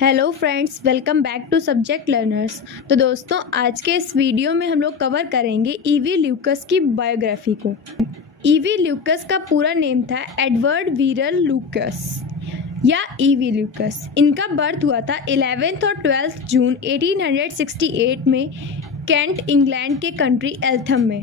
Hello friends, welcome back to subject learners. तो दोस्तों, आज के इस वीडियो में हम लोग कवर करेंगे ईवी ल्यूकस की बायोग्राफी को। ईवी ल्यूकस का पूरा नेम था एडवर्ड वीरल लूकस या ईवी ल्यूकस। इनका बर्थ हुआ था 11 और 12 जून 1868 में कैंट, इंग्लैंड के कंट्री एल्थम में,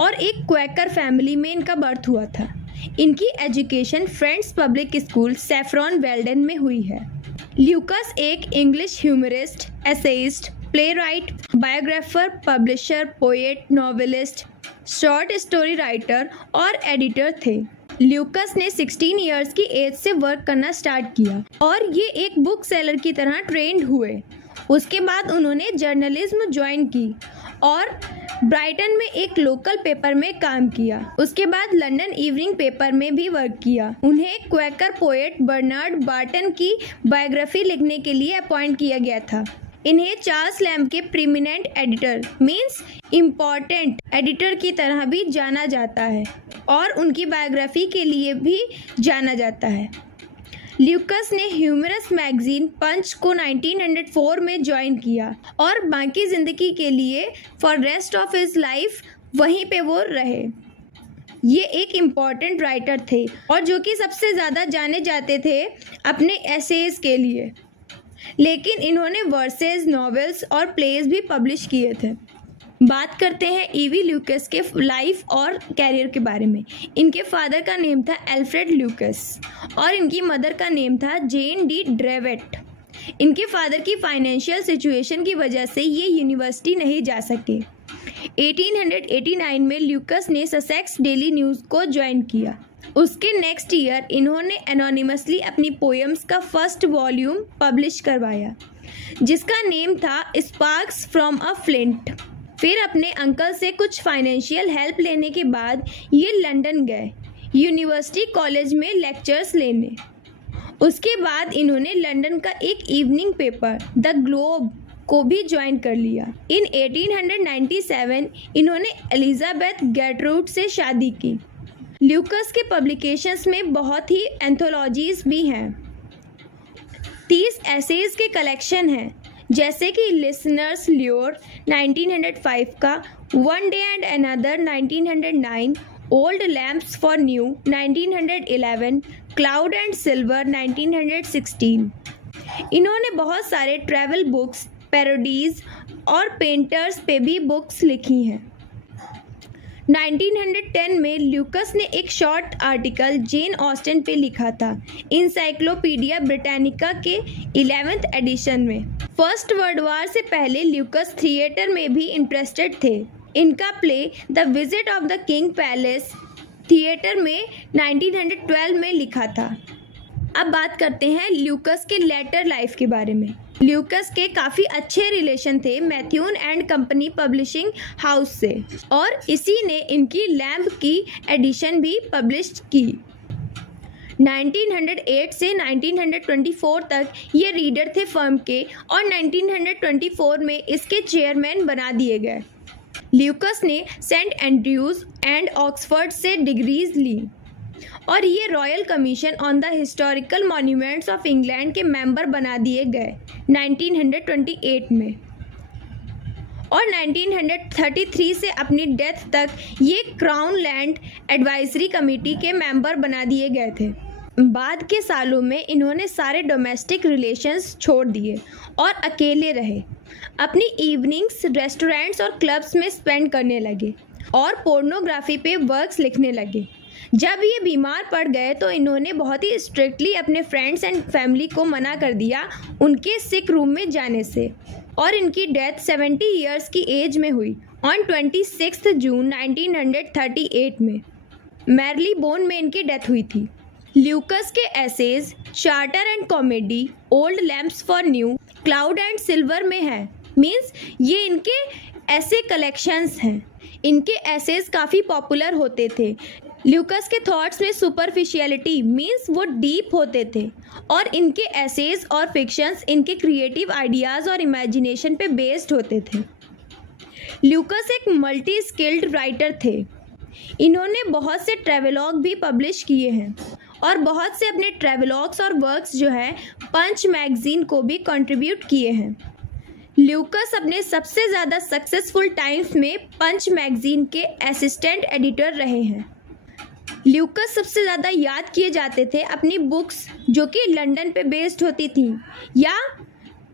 और एक क्वैकर फैमिली में इनका बर्थ हुआ था। इनकी education Friends public school Saffron Walden में हुई है। ल्यूकस एक English humorist, essayist, playwright, biographer, publisher, poet, novelist, short story writer और एडिटर थे। ल्यूकस ने 16 इयर्स की एज से वर्क करना स्टार्ट किया और ये एक बुक सेलर की तरह ट्रेंड हुए। उसके बाद उन्होंने जर्नलिज्म ज्वाइन की और ब्राइटन में एक लोकल पेपर में काम किया। उसके बाद लंदन इवनिंग पेपर में भी वर्क किया। उन्हें क्वैकर पोएट बर्नार्ड बार्टन की बायोग्राफी लिखने के लिए अपॉइंट किया गया था। इन्हें चार्ल्स लैम्ब के प्रीमिनेंट एडिटर मींस इम्पॉर्टेंट एडिटर की तरह भी जाना जाता है और उनकी बायोग्राफी के लिए भी जाना जाता है। ल्यूकस ने ह्यूमरस मैगजीन पंच को 1904 में ज्वाइन किया और बाकी ज़िंदगी के लिए for rest of his life वहीं पे वो रहे। ये एक इम्पॉर्टेंट राइटर थे और जो कि सबसे ज़्यादा जाने जाते थे अपने एसेज के लिए, लेकिन इन्होंने वर्सेस, नॉवेल्स और प्लेज भी पब्लिश किए थे। बात करते हैं ईवी ल्यूकस के लाइफ और कैरियर के बारे में। इनके फादर का नेम था एल्फ्रेड ल्यूकस और इनकी मदर का नेम था जेन डी ड्रेवेट। इनके फादर की फाइनेंशियल सिचुएशन की वजह से ये यूनिवर्सिटी नहीं जा सके। 1889 में ल्यूकस ने ससेक्स डेली न्यूज़ को ज्वाइन किया। उसके नेक्स्ट ईयर इन्होंने एनोनिमसली अपनी पोएम्स का फर्स्ट वॉल्यूम पब्लिश करवाया, जिसका नेम था स्पार्क्स फ्रॉम अ फ्लिंट। फिर अपने अंकल से कुछ फाइनेंशियल हेल्प लेने के बाद ये लंदन गए यूनिवर्सिटी कॉलेज में लेक्चर्स लेने। उसके बाद इन्होंने लंदन का एक इवनिंग पेपर द ग्लोब को भी ज्वाइन कर लिया। इन 1897 इन्होंने एलिजाबेथ गेर्ट्रूड से शादी की। ल्यूकस के पब्लिकेशंस में बहुत ही एंथोलॉजीज भी हैं। 30 एसेज के कलेक्शन हैं, जैसे कि लिसनर्स ल्योर 1905 का, one day and another 1909, old lamps for new 1911, cloud and silver 1916। इन्होंने बहुत सारे ट्रैवल बुक्स, पैरोडीज और पेंटर्स पे भी बुक्स लिखी हैं। 1910 में ल्यूकस ने एक शॉर्ट आर्टिकल जेन ऑस्टन पे लिखा था इंसाइक्लोपीडिया ब्रिटानिका के 11th एडिशन में। फर्स्ट वर्ल्ड वॉर से पहले ल्यूकस थिएटर में भी इंटरेस्टेड थे। इनका play the visit of the king palace theatre में 1912 में लिखा था। अब बात करते हैं ल्यूकस के लेटर लाइफ के बारे में। ल्यूकस के काफ़ी अच्छे रिलेशन थे मैथ्यून एंड कंपनी पब्लिशिंग हाउस से और इसी ने इनकी लैम्ब की एडिशन भी पब्लिश की। 1908 से 1924 तक ये रीडर थे फर्म के और 1924 में इसके चेयरमैन बना दिए गए। ल्यूकस ने सेंट एंड्रयूज एंड ऑक्सफोर्ड से डिग्रीज ली और ये royal commission on the historical monuments of England के मेंबर बना दिए गए 1928 में, और 1933 से अपनी डेथ तक ये क्राउन लैंड एडवाइजरी कमेटी के मेंबर बना दिए गए थे। बाद के सालों में इन्होंने सारे डोमेस्टिक रिलेशंस छोड़ दिए और अकेले रहे। अपनी इवनिंग्स रेस्टोरेंट्स और क्लब्स में स्पेंड करने लगे और पोर्नोग्राफी पे वर्क्स लिखने लगे। जब ये बीमार पड़ गए तो इन्होंने बहुत ही स्ट्रिक्टली अपने फ्रेंड्स एंड फैमिली को मना कर दिया उनके सिक रूम में जाने से, और इनकी डेथ 70 इयर्स की एज में हुई ऑन 26 जून 1938 में। मैरलीबोन में इनकी डेथ हुई थी। ल्यूकस के essays character and comedy, old lamps for new, cloud and silver में है। मीन्स ये इनके ऐसे कलेक्शंस हैं। इनके एसेज काफ़ी पॉपुलर होते थे। ल्यूकस के थॉट्स में सुपरफिशियलिटी मीन्स वो डीप होते थे और इनके एसेज और फिक्शंस इनके क्रिएटिव आइडियाज़ और इमेजिनेशन पे बेस्ड होते थे। ल्यूकस एक मल्टी स्किल्ड राइटर थे। इन्होंने बहुत से ट्रेवलॉग भी पब्लिश किए हैं और बहुत से अपने ट्रेवलॉग्स और वर्क्स जो है पंच मैगजीन को भी कंट्रीब्यूट किए हैं। ल्यूकस अपने सबसे ज़्यादा सक्सेसफुल टाइम्स में पंच मैगजीन के असिस्टेंट एडिटर रहे हैं। ल्यूकस सबसे ज़्यादा याद किए जाते थे अपनी बुक्स जो कि लंदन पे बेस्ड होती थी या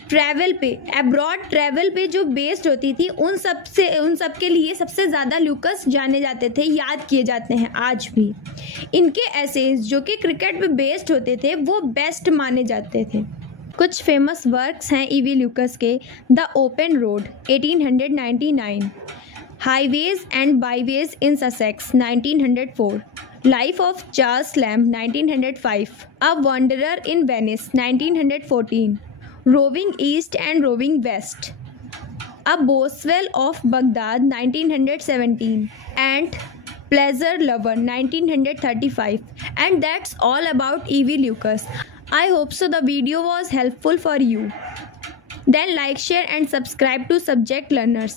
ट्रैवल पे, अब्रॉड ट्रैवल पे जो बेस्ड होती थी, उन सब के लिए सबसे ज़्यादा ल्यूकस जाने जाते थे, याद किए जाते हैं आज भी। इनके एसेज जो कि क्रिकेट पे बेस्ड होते थे वो बेस्ट माने जाते थे। कुछ फेमस वर्क्स हैं ईवी ल्यूकस के। The open road 1899, highways and byways in Sussex 1904, life of Charles Lamb 1905, a wanderer in Venice 1914, roving east and roving west, a Boswell of Baghdad 1917, and pleasure lover 1935. And that's all about E.V. Lucas. I hope so the video was helpful for you. Then like, share and subscribe to Subject Learners.